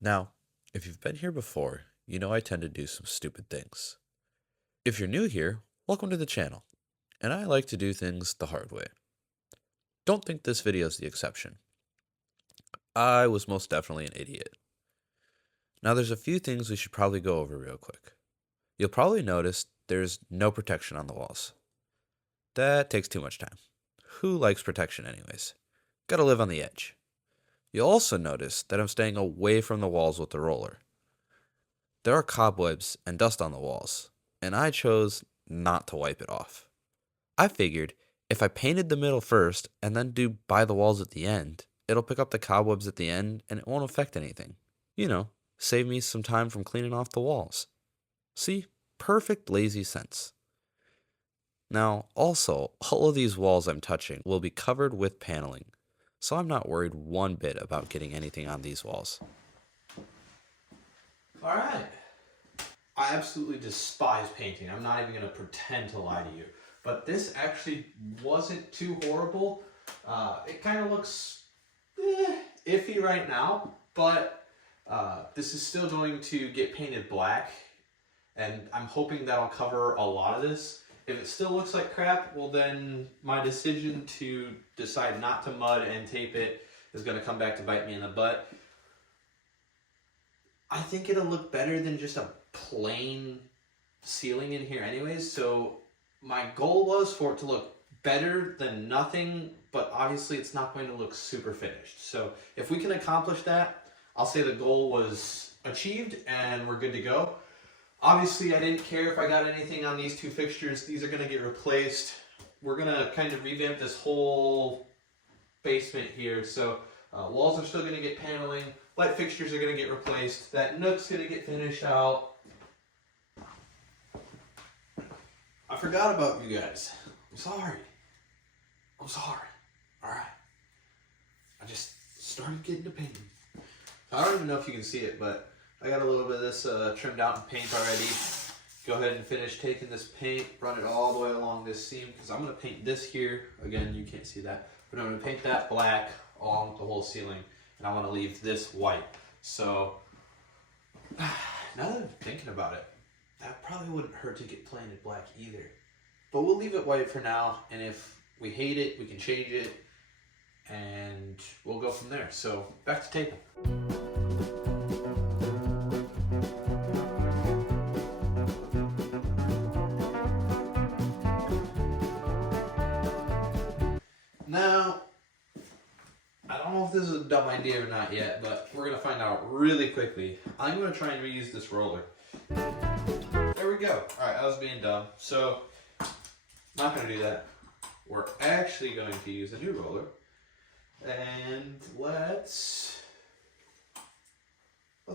Now, if you've been here before, you know I tend to do some stupid things. If you're new here, welcome to the channel, and I like to do things the hard way. Don't think this video is the exception. I was most definitely an idiot. Now there's a few things we should probably go over real quick. You'll probably notice there's no protection on the walls. That takes too much time. Who likes protection anyways? Gotta live on the edge. You'll also notice that I'm staying away from the walls with the roller. There are cobwebs and dust on the walls, and I chose not to wipe it off. I figured if I painted the middle first and then do by the walls at the end, it'll pick up the cobwebs at the end and it won't affect anything. You know, save me some time from cleaning off the walls. See? Perfect lazy sense. Now, also, all of these walls I'm touching will be covered with paneling, so I'm not worried one bit about getting anything on these walls. All right. I absolutely despise painting. I'm not even going to pretend to lie to you. But this actually wasn't too horrible. It kind of looks iffy right now, but this is still going to get painted black, and I'm hoping that'll cover a lot of this. If it still looks like crap, well then my decision to decide not to mud and tape it is going to come back to bite me in the butt. I think it'll look better than just a plain ceiling in here anyways, so my goal was for it to look better than nothing, but obviously it's not going to look super finished. So if we can accomplish that, I'll say the goal was achieved and we're good to go. Obviously I didn't care if I got anything on these two fixtures. These are going to get replaced. We're going to kind of revamp this whole basement here, so walls are still going to get paneling. Light fixtures are going to get replaced. That nook's going to get finished out. I forgot about you guys. I'm sorry. I'm sorry. Alright. I just started getting to painting. I don't even know if you can see it, but I got a little bit of this trimmed out in paint already. Go ahead and finish taking this paint, run it all the way along this seam, because I'm going to paint this here. Again, you can't see that. But I'm going to paint that black along with the whole ceiling. And I want to leave this white. So, now that I'm thinking about it, that probably wouldn't hurt to get painted black either. But we'll leave it white for now, and if we hate it, we can change it, and we'll go from there. So, back to taping. Now, I don't know if this is a dumb idea or not yet, but we're going to find out really quickly. I'm going to try and reuse this roller. There we go. Alright, I was being dumb. So, not going to do that. We're actually going to use a new roller. And let's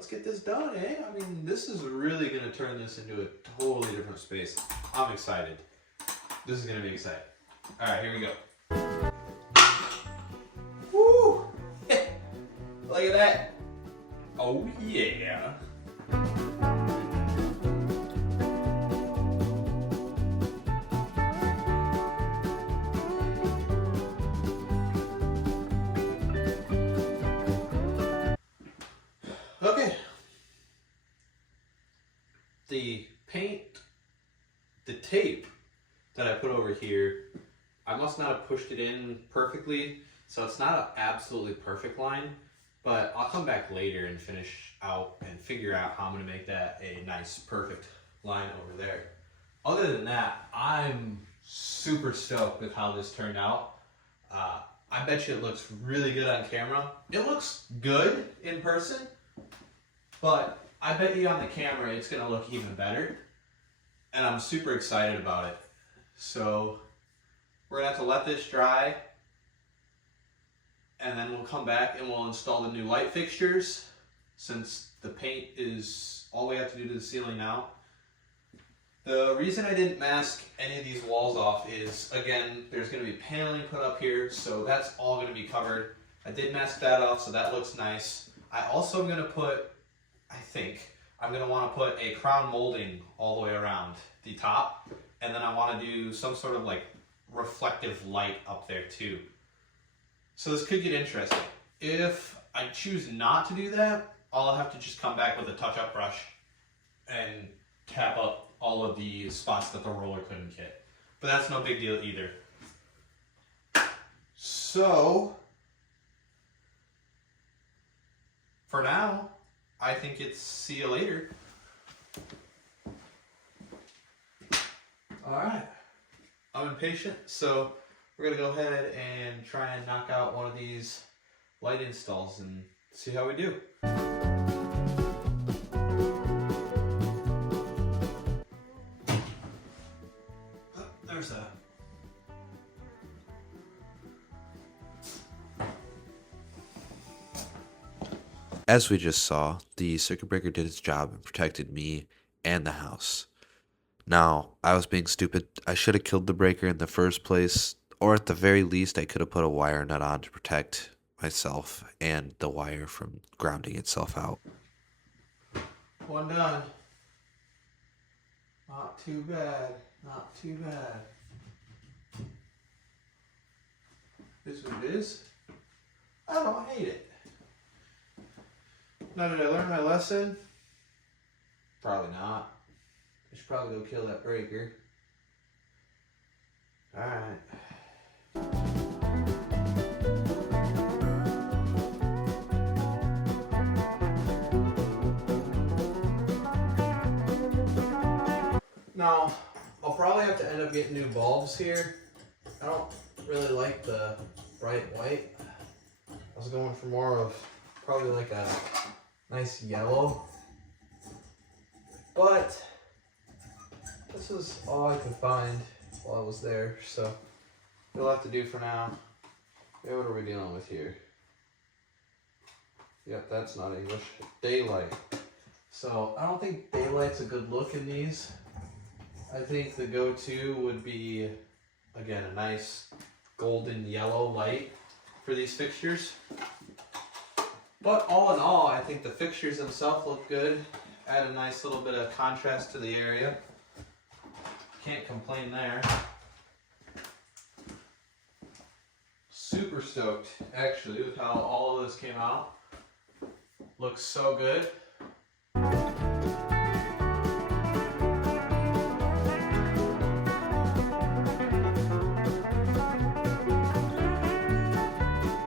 get this done, eh? I mean, this is really going to turn this into a totally different space. I'm excited. This is going to be exciting. Alright, here we go. Woo! Look at that. Oh yeah. Okay. The paint, the tape that I put over here, I must not have pushed it in perfectly, so it's not an absolutely perfect line, but I'll come back later and finish out and figure out how I'm going to make that a nice, perfect line over there. Other than that, I'm super stoked with how this turned out. I bet you it looks really good on camera. It looks good in person, but I bet you on the camera it's going to look even better. And I'm super excited about it. So we're going to have to let this dry. And then we'll come back and we'll install the new light fixtures. Since the paint is all we have to do to the ceiling now. The reason I didn't mask any of these walls off is, again, there's going to be paneling put up here, so that's all going to be covered. I did mask that off, so that looks nice. I also am going to put, I'm going to want to put a crown molding all the way around the top, and then I want to do some sort of like reflective light up there too. So this could get interesting. If I choose not to do that, I'll have to just come back with a touch-up brush and tap up all of the spots that the roller couldn't hit. But that's no big deal either. So, for now, I think it's see you later. Alright. I'm impatient, so we're going to go ahead and try and knock out one of these light installs and see how we do. Oh, there's that. As we just saw, the circuit breaker did its job and protected me and the house. Now, I was being stupid. I should have killed the breaker in the first place, or at the very least, I could have put a wire nut on to protect myself and the wire from grounding itself out. One done. Not too bad. Not too bad. Is what it is. I don't hate it. Now, did I learn my lesson? Probably not. I should probably go kill that breaker. Alright. Now, I'll probably have to end up getting new bulbs here. I don't really like the bright white. I was going for more of probably like a nice yellow. But this is all I could find while I was there, so it'll have to do for now. Okay, what are we dealing with here? Yep, that's not English. Daylight. So I don't think daylight's a good look in these. I think the go-to would be, again, a nice golden yellow light for these fixtures. But all in all, I think the fixtures themselves look good. Add a nice little bit of contrast to the area. Can't complain there. Super stoked, actually, with how all of this came out. Looks so good.